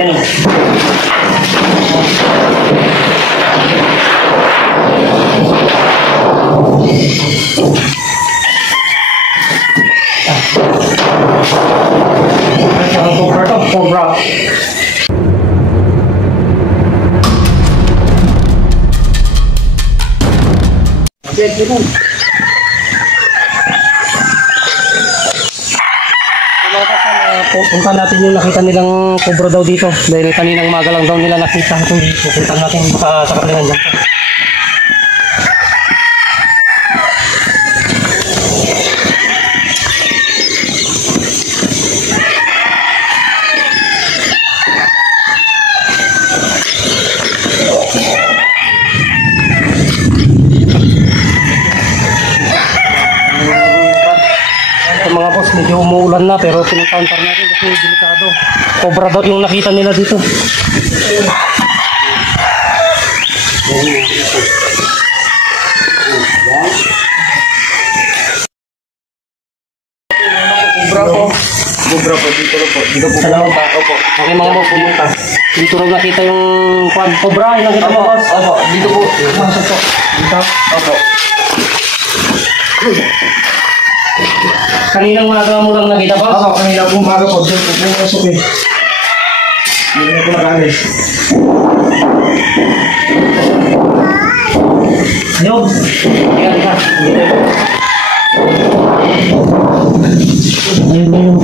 Ayan o. Ang cobra to, cobra. Punta natin yung nakita nilang cobra daw dito dahil kaninang umaga lang daw nila nakita. Pupunta natin baka sa kapilan dyan. Mga boss, medyo umuulan na pero pinag-counter natin kasi delikado. Cobra daw yung nakita nila dito. Cobra po. Cobra po, dito po. Dito po. Salamat pa. Opo. Okay mga boss, pumunta. Dito rin nakita yung cobra. Yung nakita mo boss? Opo, dito po. Masok po. Dito? Opo. Kaninang umaga mo lang nakita ba? Oo, kanina pong umaga po. Diyan po yung masok eh. Hindi na po nakalis. Ayun. Ika. Ayun.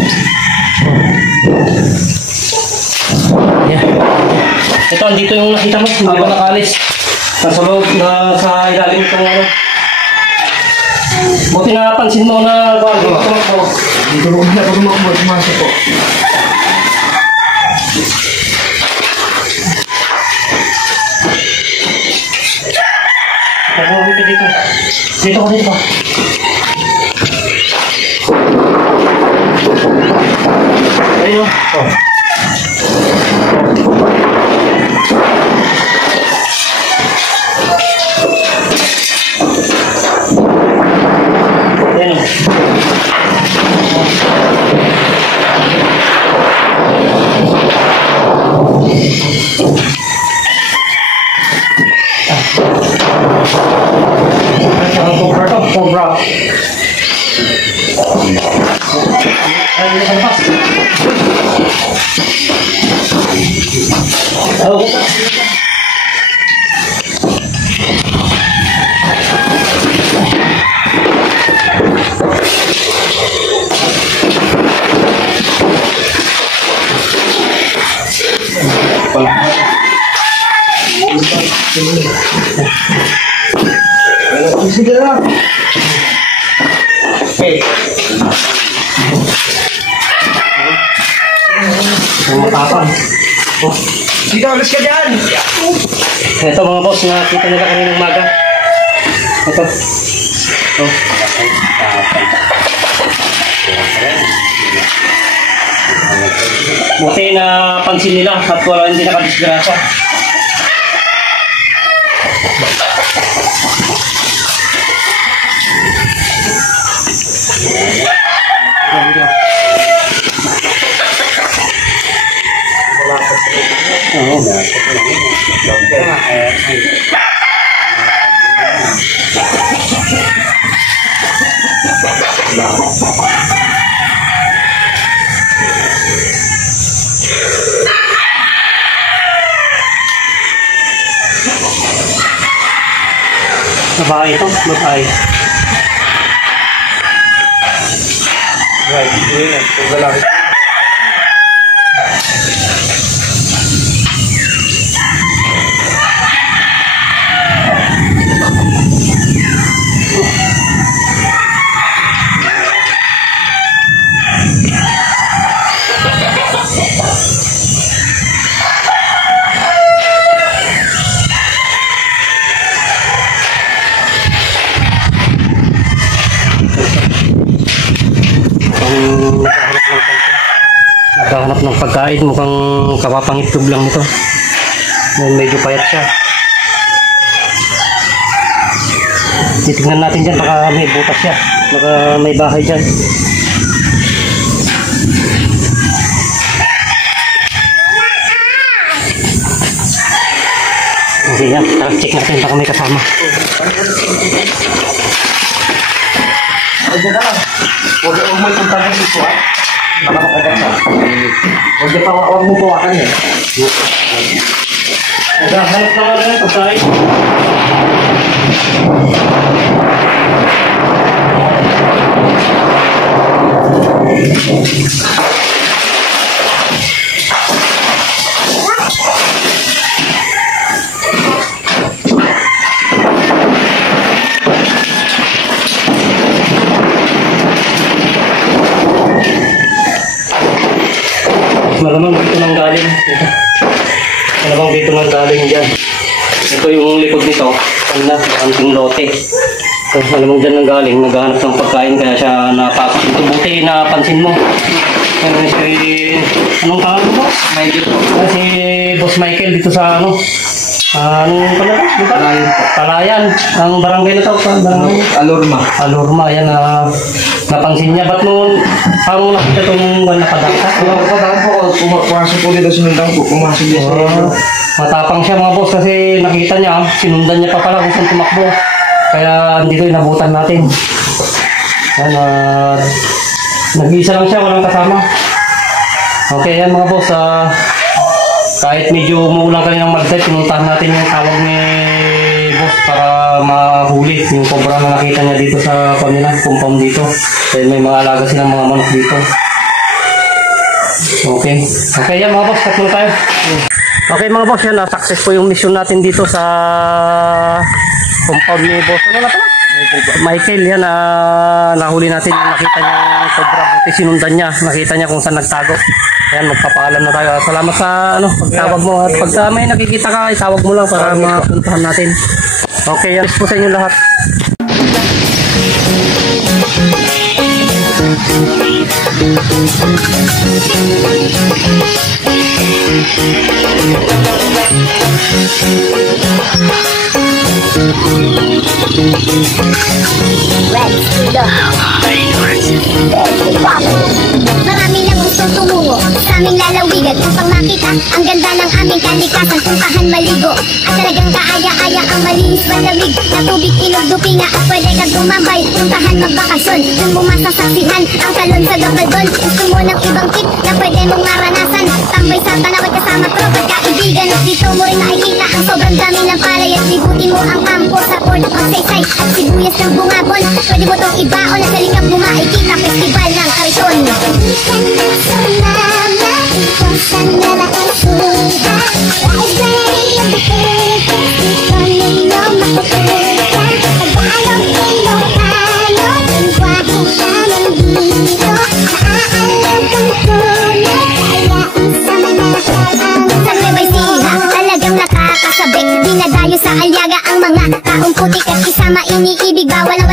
Ayan. Ito, andito yung nakita mo. Hindi pa nakalis. Nasa loob na sa ilalim itong ano. Buti napansin mo na tumakbo. Dito po na po tumasok po. Dito. Dito ko dito. Ayun. Oh. Cobra. Sige lang. Okay. Matapang. Sige, alis ka dyan. Ito mga boss, nakita nila kaninang umaga. Ito. Oh. Buti na pansin nila at wala hindi nakadisgrasya. Babae ito, babae. Right, yun. Lalaki. Naghahanap ng pagkain, mukhang kapapangitlog lang ito. Medyo payat siya. Titignan natin dyan, baka may butas siya, baka may bahay dyan. Sige yan, tara check natin baka may kasama. Ay, dyan ka lang. Huwag mo itong tanong dito, ha? Nakapagkagat ka. Huwag mo pawakan yan. Naghahanap na nga rin, pagkain. Malamang dito nang galing. Malamang dito nang galing dyan. Ito yung likod nito. Kanina, anting lote. So, malamang dyan nang galing. Naghahanap ng pagkain kaya siya napasok. Ito buti napansin mo. Ano si... Anong pangalan mo? Michael po. Si Boss Michael dito sa ano? Anong pala? Palayan po. Palayan. Ang barangay na tawag pa. Alorma. Alorma. Yan napansin niya. Ba't mo parang nakita itong nakadakta? Pagkakataon po ako, pumasok po dito sinundang po. Pumasok dito sa matapang siya mga boss kasi nakita niya, sinundan niya pa pala kung saan tumakbo. Kaya dito inabutan natin. Yan, nag-iisa lang siya, walang kasama. Okay, yan mga boss. Kahit medyo umuulan kaninang mag-set, pinuntahan natin yung tawag ni boss para mahuli yung cobra na nakita niya dito sa kanila, compound dito. Kaya may mga alaga silang mga manok dito. Okay. Okay yan mga boss, cut muna tayo. Okay mga boss, yan, success po yung mission natin dito sa compound ni boss. Ano na pala? Michael, yan, nahuli natin yung nakita niya yung cobra. Buti sinundan niya, nakita niya kung saan nagtago. Ayan, magpapaalam na tayo. Salamat sa pagtawag mo. At pag may nakikita ka, itawag mo lang para mapuntahan natin. Okay, yan po sa inyo lahat. Marami lang gustong tumungo sa aming lalawigan upang makita ang ganda ng aming kalikasan, puntahan maligo at talagang kaaya-aya ang malinis malamig na tubig, ilog, dupinga at pwede kang tumambay, puntahan magbakasyon dun mo masasaksihan ang talon sa Gabaldon. Gusto mo ng ibang tip na pwede mong maranasan, tambay sa tanawat kasama tropa kaibigan at dito mo rin makikita ang sobrang dami ng palay at libutin mo ang kampo sa Port of Saysay at sibuyas ng bungabon. Pwede mo tong ibaon at sa likap mo makikita festival ng Kariton. Talagang nakakasabik, dinadayo sa Aliaga ang mga taong putik at isama iniibig, bawal ang